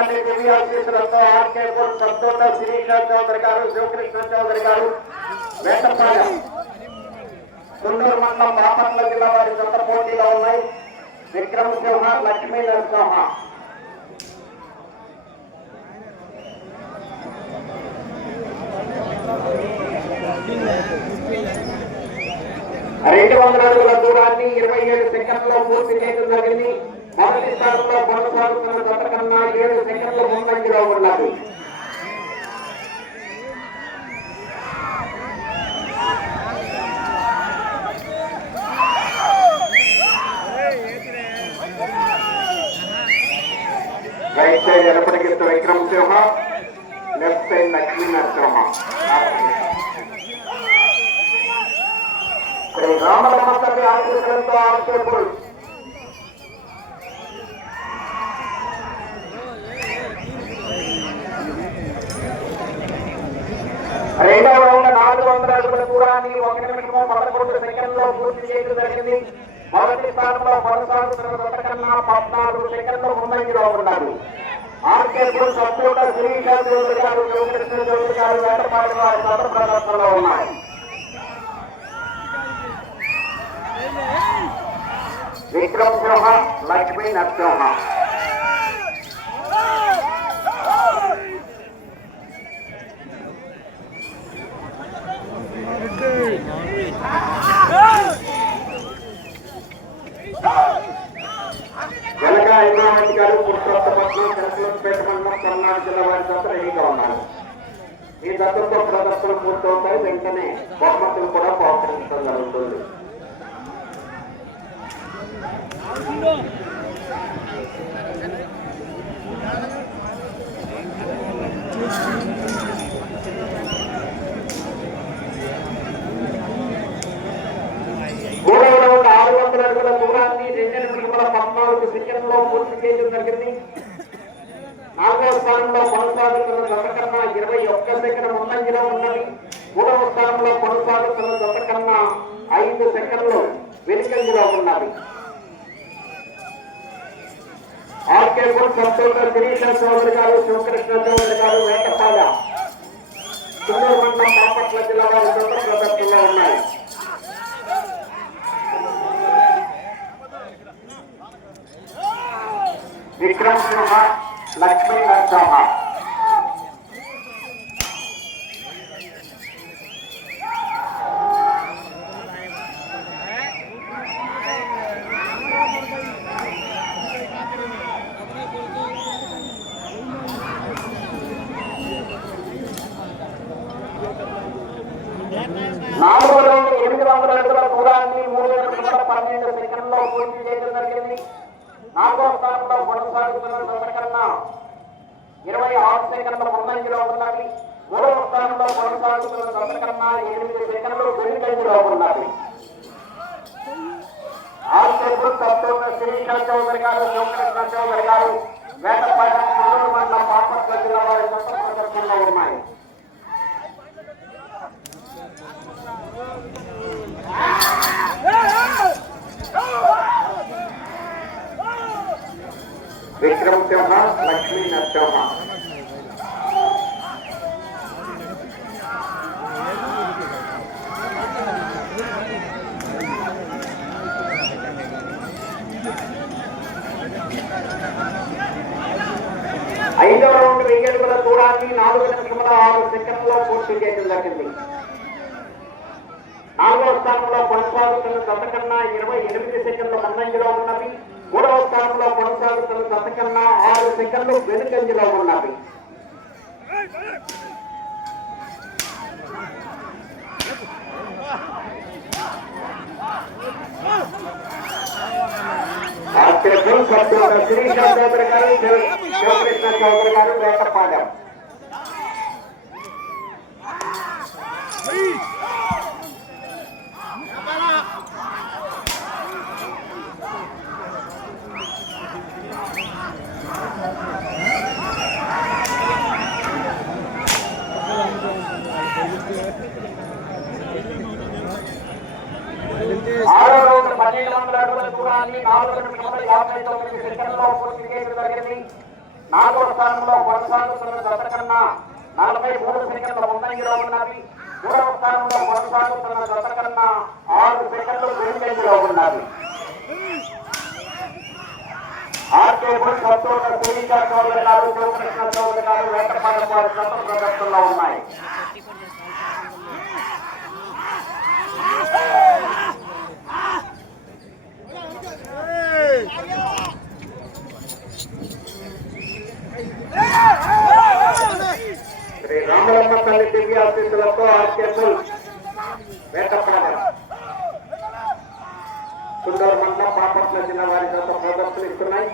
తల్లి దివ్య ఆశీస్సులతో RK board సంతోష శిరీష చౌదరి గారు శివకృష్ణ చౌదరి గారు వేటపాలెం తుండూరు మండలం బాపట్ల జిల్లా వారి సొంత పోటీలో ఉన్నాయి. విక్రమ్ సింహ లక్ష్మీ నరసింహ. రెండు వందల అడుగుల దూరాన్ని ఇరవై ఏడు సెకండ్లో పూర్తి చేయడం జరిగింది. మొదటి స్థానంలో కొనసాగుతున్న గత కన్నా ఏడు సెకండ్ల ముందంజలో ఉన్నది రైట్ సైడ్ ఎనపటికిస్తూ విక్రమ్ సింహ లెఫ్ట్ సైడ్ లక్ష్మీ నరసింహ. శ్రీ రామలమ్మతల్లి ఆశీర్వాదంతో ఆశీర్వదులు రెండవ రౌండ్ నాలుగు వందల అడుగుల దూరాన్ని ఒక నిమిషము పదకొండు సెకండ్లో పూర్తి చేయడం జరిగింది మొదటి స్థానంలో కొనసాగుతున్న గత కన్నా పద్నాలుగు సెకండ్లు ముందంజలో ఉన్నారు RK bull computer Srisha Chowdary గారు యోగకృష్ణ చౌదరి గారు వేటపాటి వారి సదర ప్రదర్శనలో ఉన్నాయి విక్రమ్ సింహ లక్ష్మీ నరసింహ. వెనక హైదరాబాద్ గారు పురుషోత్తపట్నం కనకలపేట మండలం కర్ణాటక జిల్లా వారి రెడీగా ఉన్నారు ఈ దత్తతో ప్రదర్శన పూర్తవుతాయి. వెంటనే బహుమతులు కూడా ప్రోత్సహించడం జరుగుతుంది రౌండ్ ఆరు వందల అడుగుల దూరాన్ని రెండు నిమిషముల శిక్షణలో పూర్తి చేయడం జరిగింది. నాలుగవ స్థానంలో కొనసాగుతున్న జత కన్నా ఇరవై ఒక్క సెకండ్ ముందంజలో ఉన్నది. మూడవ స్థానంలో కొనసాగుతున్న జత కన్నా ఐదు సెకండ్లు వెనుకంజలో ఉన్నది. ఆర్కే గుడ్ సంతోష శిరీష చౌదరి గారు శివకృష్ణ చౌదరి గారు వేటపాల తుమ్మూరు మండలం బాపట్ల జిల్లా వారి జత ప్రదర్శనలో ఉన్నాయి. విక్రమ సింహ లక్ష్మీ నరసింహ నాలుగు రౌండ్ ఎనిమిది వందల అడుగుల దూరాన్ని మూడు నిమిషాల పన్నెండు సెకండ్లో పూర్తి చేయడం జరిగింది నాలుగో స్థానంలో కొనసాగుతున్న సంతకన్నా ఇరవై ఆరు సెకండ్ల ముందంజలో ఉన్నది మూడవ స్థానంలో కొనసాగుతున్న సంతకన్నా ఎనిమిది సెకండ్లు వెనుకంజలో ఉన్నది ఆర్కేపుడు తత్తున్న శిరీష చౌదరి గారు శివకృష్ణ చౌదరి గారు వేటపాటి మండలం బాపట్ల జిల్లా వారి సొంత ఉన్నాయి. విక్రమ్ సింహ లక్ష్మీ నరసింహ. ఐదవ రౌండ్ వెయ్యి అడుగుల దూరాన్ని నాలుగు నిమిషముల ఆరు సెకండ్లో పూర్తి చేయడం జరిగింది నాలుగవ స్థానంలో కొనసాగుతున్న గత కన్నా ఇరవై ఎనిమిది సెకండ్ల ముందంజలో ఉన్నవి మూడవ స్థానంలో కొనసాగుతున్న గత కన్నా ఆరు సెకండ్లు వెనుకంజలో ఉన్నవి ఆర్కేపుల్ సభ్యుల శిరీష చౌదరి గారు శివ- శివకృష్ణ చౌదరి గారు వేటపాలెం ఆరో రౌండ్ పన్నెండు నాలుగు నిమిషముల యాభై తొమ్మిది సెకండ్లో పూర్తి చేయడం జరిగింది. నాలుగో స్థానంలో కొనసాగుతున్న జత కన్నా నలభై మూడు సెకండ్ల ముందంజలో ఉన్నవి మూడవ స్థానంలో కొనసాగుతున్న జత కన్నా ఆరు సెకండ్లు వెనుకంజలో ఉన్నవి ఆర్కే బుల్ సత్తోట చౌదరి గారు శివకృష్ణ చౌదరి గారు వెంకటపాలెం వారి ప్రదర్శనలో ఉన్నాయి శ్రీ రామలమ్మ తల్లి దివ్య ఆశీస్సులతో ఆర్కే బుల్ వేటపాలెం. కుందూరు మండలం బాపట్ల జిల్లా వారి చేత ప్రదర్శనలు ఇస్తున్నాయి.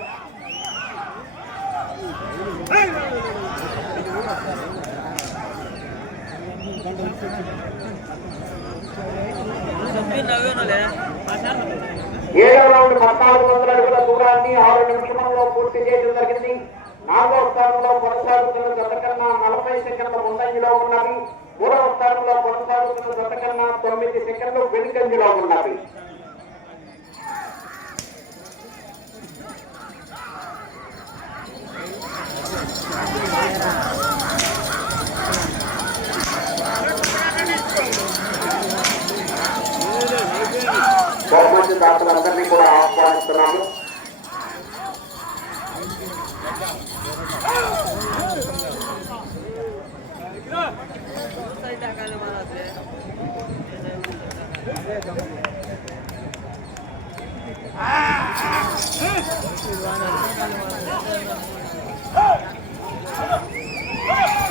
ఏడవ రౌండ్ పద్నాలుగు వందల అడుగుల దూరాన్ని ఆరు నిమిషంలో పూర్తి చేయడం జరిగింది. నాలుగో స్థానంలో కొనసాగుతున్న గత కన్నా నలభై సెకండ్ల ముందంజలో ఉన్నవి మూడవ స్థానంలో కొనసాగుతున్న జత తొమ్మిది సెకండ్లు వెనుకంజలో ఉన్నవి బహుమతి దాతలందరినీ కూడా ఆహ్వానిస్తున్నాము.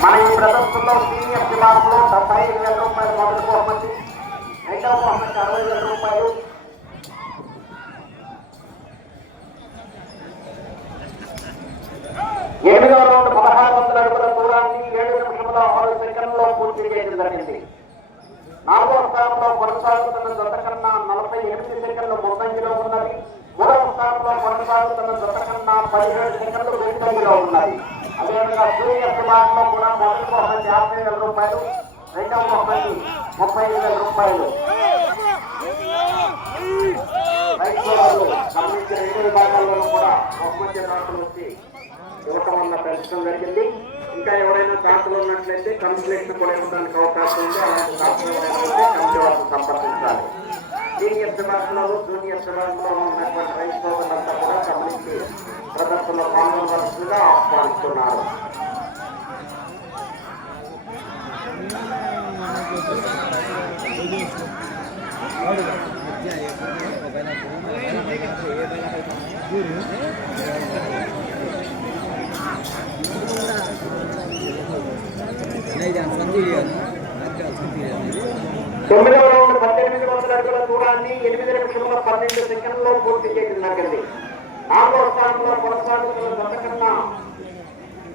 మన ఈ ప్రదర్శనలో సీనియర్ విభాగంలో డెబ్బై ఐదు వేల రూపాయలు మొదటి బహుమతి రెండవ బహుమతి అరవై వేల రూపాయలు ఎనిమిదవ రౌండ్ పదహారు వందల అడుగుల దూరాన్ని ఏడు నిమిషంలో ఆరు సెకండ్లో జరిగింది. నాలుగవ స్థానంలో కొనసాగుతున్న జత కన్నా నలభై ఎనిమిది సెకండ్లు ముందంజలో ఉన్నది. మూడవ స్థానంలో కొనసాగుతున్న జత కన్నా పదిహేడు సెకండ్లు వెనుకంజలో ఉన్నది. అదేవిధంగా సూర్య విభాగంలో కూడా మొదటి బహుమతి యాభై వేల రూపాయలు రెండవ బహుమతి ముప్పై ఐదు వేల రూపాయలు. రైతు రెండు విభాగాల్లోనూ కూడా బహుమతి రాష్ట్రం వచ్చి యువత వల్ల పెంచడం జరిగింది. ఇంకా ఎవరైనా కాపులు ఉన్నట్లయితే కన్సలేషన్ కూడా ఇవ్వడానికి అవకాశం ఉంటే అలాంటి కాపులు ఎవరైనా ఉంటే కమిటీ సంప్రదించాలి. సీనియర్ విభాగంలో జూనియర్ విభాగంలో ఉన్నటువంటి రైతు సోదరులంతా కూడా గమనించి ప్రదర్శనలో పాల్గొనవలసిందిగా ఆహ్వానిస్తున్నారు. తొమ్మిదవ రౌండ్ పద్దెనిమిది వందల అడుగుల దూరాన్ని ఎనిమిది నిమిషంలో పన్నెండు సెకండ్లో పూర్తి చేయడం జరిగింది. నాలుగవ స్థానంలో కొనసాగుతున్న జత కన్నా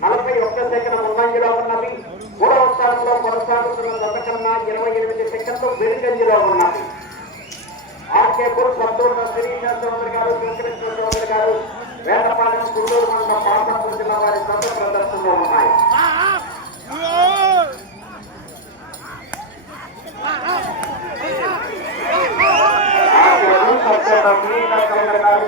నలభై ఒక్క సెకండ్ ముందంజలో ఉన్నవి మూడవ స్థానంలో కొనసాగుతున్న జత కన్నా ఇరవై ఎనిమిది సెకండ్లు వెనుకంజలో ఉన్నవి ఆర్కే పుర్ సత్తూరు శిరీష చౌదరి గారు వెంకటేశ్వర చౌదరి గారు వేటపాలెం గుంటూరు మండలం పాపట్ల జిల్లా వారి సొంత ప్రదర్శనలో ఉన్నాయి. ఆర్కే పుర్ సత్తూరు శిరీష చౌదరి గారు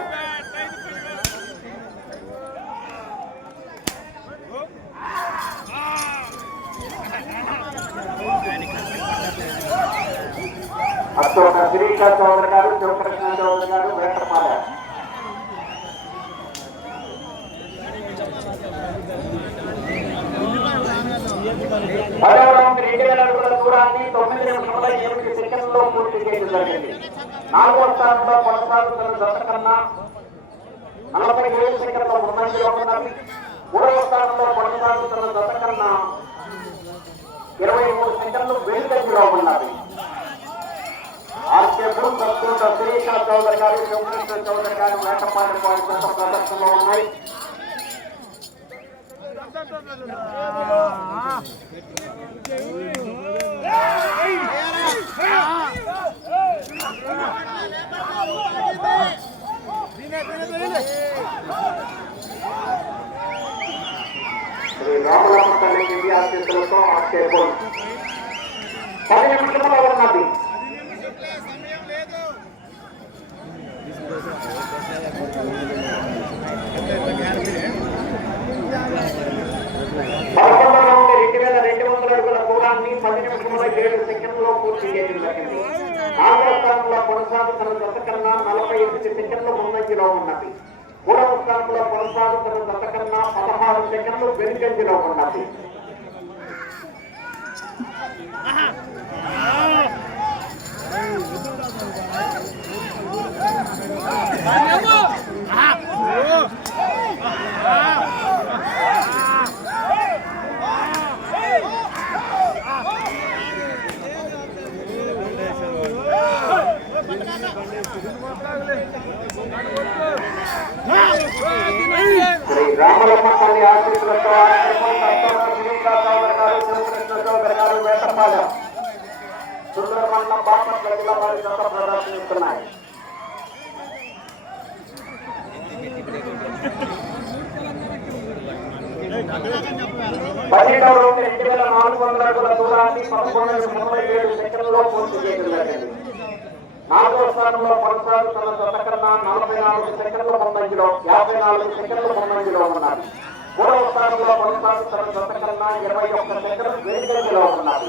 అశోక శిరీష చౌదరి గారు శివకృష్ణ చౌదరి గారు అదేవిధంగా రెండు వేల అడుగుల దూరాన్ని తొమ్మిది నిమిషముల ఎనిమిది సెకండ్లో పూర్తి చేయడం జరిగింది. నాలుగో స్థానంలో కొనసాగుతున్న జత కన్నా నలభై ఏడు సెకండ్ల ముందంజలో ఉన్నది. మూడవ స్థానంలో కొనసాగుతున్న జత కన్నా ఇరవై మూడు సెకండ్లు వెనుకంజలో ఉన్నవి ఆర్కే బృంద్ సత్తుండ శిరీష చౌదరి గారు శివకృష్ణ చౌదరి గారు వేటపాటి వారి ప్రదర్శనలో ఉన్నాయి. శ్రీ రామలమ్మ తల్లి దివ్య ఆశీస్సులతో ఆర్కే పది నిమిషంలో ఉన్నది. కొనసాగుతున్న జత కన్నా నలభై ఎనిమిది సెకండ్లు ముందంజలో ఉన్నది. మూడవ స్థానంలో కొనసాగుతున్న కన్నా పదహారు సెకండ్లు వెనుకంజలో ఉన్నది. శ్రీ బాపట్ల జిల్లా వారి పదిహేడవ రోజు రెండు వేల నాలుగు వందల అడుగుల దూరాన్ని పదకొండు ముప్పై ఏడు సెకండ్లో పూర్తి చేయడం జరిగింది నాలుగో స్థానంలో కొనసాగుతున్న జత కన్నా నలభై నాలుగు సెకండ్ల ముందంజలో యాభై నాలుగు సెకండ్ల ముందంజలో ఉన్నారు మూడవ స్థానంలో కొనసాగుతున్న జత కన్నా ఇరవై ఒక్క సెకండ్లు వెనుకంజలో ఉన్నారు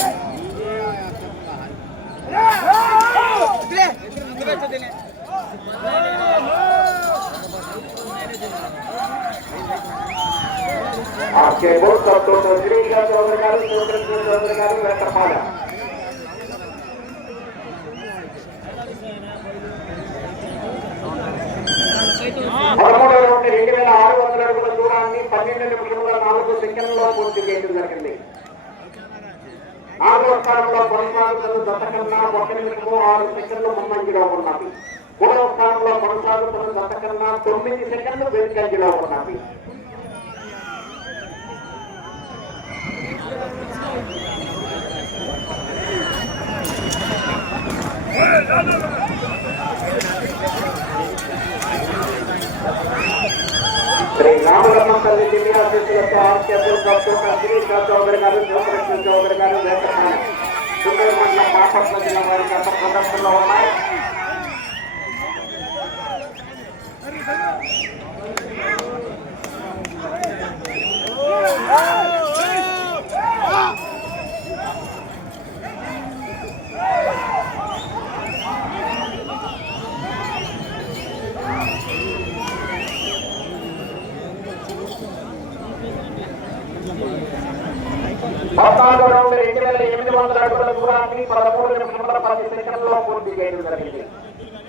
ఆ కేబుల్ సబ్తో శ్రీకృష్ణ చౌదరి గారు శివకృష్ణ చౌదరి గారు వెంకటపాలెం పదమూడవ నుండి రెండు వేల ఆరు వందల అడుగుల దూరాన్ని పన్నెండు నిమిషముల నాలుగు సెకండ్లలో పూర్తి చేయడం జరిగింది నాలుగో స్థానంలో కొనసాగుతున్న జత కన్నా ఒక నిమిషము ఆరు సెకండ్లు ముందంజలో ఉన్నది. మూడవ స్థానంలో కొనసాగుతున్న జత కన్నా తొమ్మిది సెకండ్లు వెనుకంజలో ఉన్నది. శ్రీ రామలమ్మ తల్లి దివ్యాశీస్సులతో ఆర్కేపుల్ డాక్టర్ శ్రీకృష్ణ చౌదరి గారు శివకృష్ణ చౌదరి గారు వేటపాలెం సుందర మండలం బాపట్ల జిల్లా వారి గత ప్రదర్శనలో ఉన్నాయి పద్నాలుగు రౌండ్ రెండు వేల ఎనిమిది వందల అడుగుల దూరాన్ని పదమూడు నిమిషముల పది సెకండ్లలో పూర్తి చేయడం జరిగింది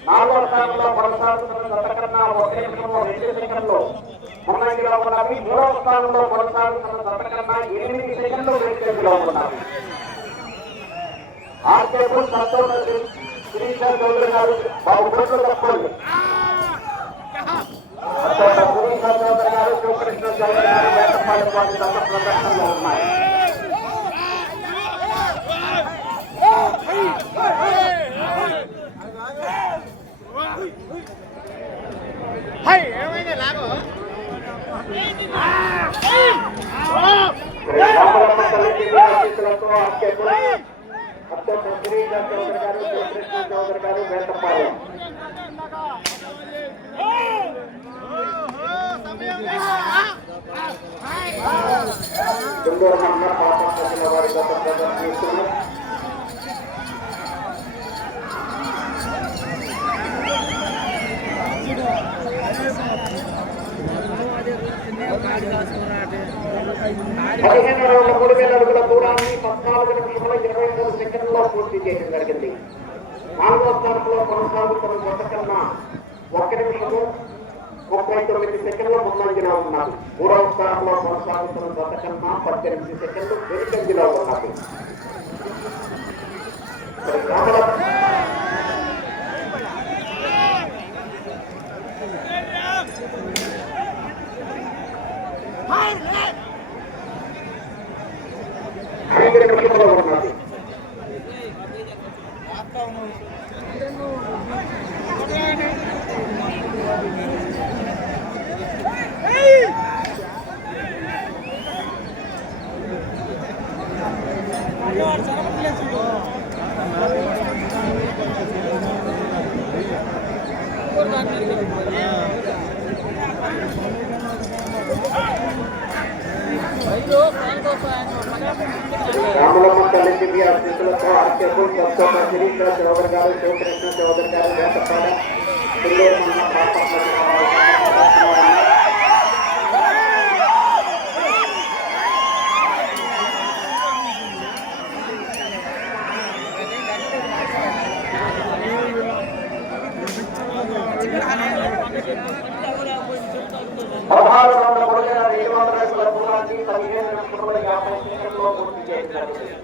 నాలుగో స్థానంలో కొనసాగుతున్న గత కన్నా ఒక నిమిషంలో రెండు సెకండ్లు ముందంజలో ఉన్నవి మూడవ స్థానంలో కొనసాగుతున్న గత కన్నా ఎనిమిది సెకండ్లు వెనుకంజలో ఉన్నవి ఆర్కేపుల్ సంతోష శ్రీకర్ చౌదరి గారు బాబు కోట్లు తప్పండి శ్రీకర్ చౌదరి గారు శివకృష్ణ చౌదరి గారు వేటపాలెం వారి గత ప్రదర్శనలో ఉన్నాయి రామలమ్మ తల్లి దివ్యాశీస్సులతో ఆర్కేపుల్ గుంటూరు మండలం వారి గత ప్రదర్శిస్తున్నారు పదిహేను రోజుల మూడు వేల అడుగుల దూరాన్ని పద్నాలుగు నిమిషంలో ఇరవై మూడు సెకండ్లో పూర్తి చేయడం జరిగింది నాలుగో స్థానంలో కొనసాగుతున్న జత కన్నా ఒక్క నిమిషము ముప్పై తొమ్మిది సెకండ్ల ముందంజలో ఉన్నారు మూడవ స్థానంలో కొనసాగుతున్న జత కన్నా పద్దెనిమిది సెకండ్లు వెనుకంజలో ఉన్నారు 入れ入れ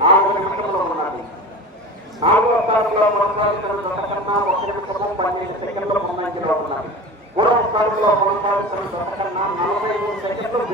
నాలుగు నిమిషంలో ఉన్నది నాలుగో స్థానంలో కొనసాగుతున్న జత ఒక నిమిషము పన్నెండు సెకండ్ల ముందంజలో ఉన్నది మూడవ స్థానంలో కొనసాగుతున్న జత నలభై మూడు సెకండ్లు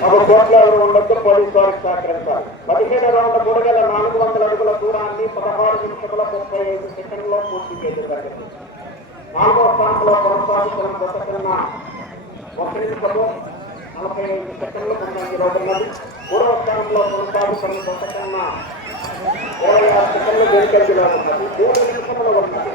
ఒక కోట్ల ఉండొచ్చు పోలీస్ వారికి సహకరించాలి పదిహేడు రౌండ్ల మూడు వేల నాలుగు వందల అడుగుల దూరాన్ని పదహారు నిమిషముల ముప్పై ఐదు సెకండ్లో పూర్తి చేయడం జరిగింది నాలుగో స్థానంలో కొనసాగుతున్న గత కన్నా ఒక నిమిషము నలభై ఐదు సెకండ్లు ముందంజలో ఉన్నది మూడవ స్థానంలో కొనసాగుతున్న గత కన్నా ఇరవై ఆరు సెకండ్లు వెనుకంజలో ఉన్నది మూడు నిమిషంలో ఉన్నది.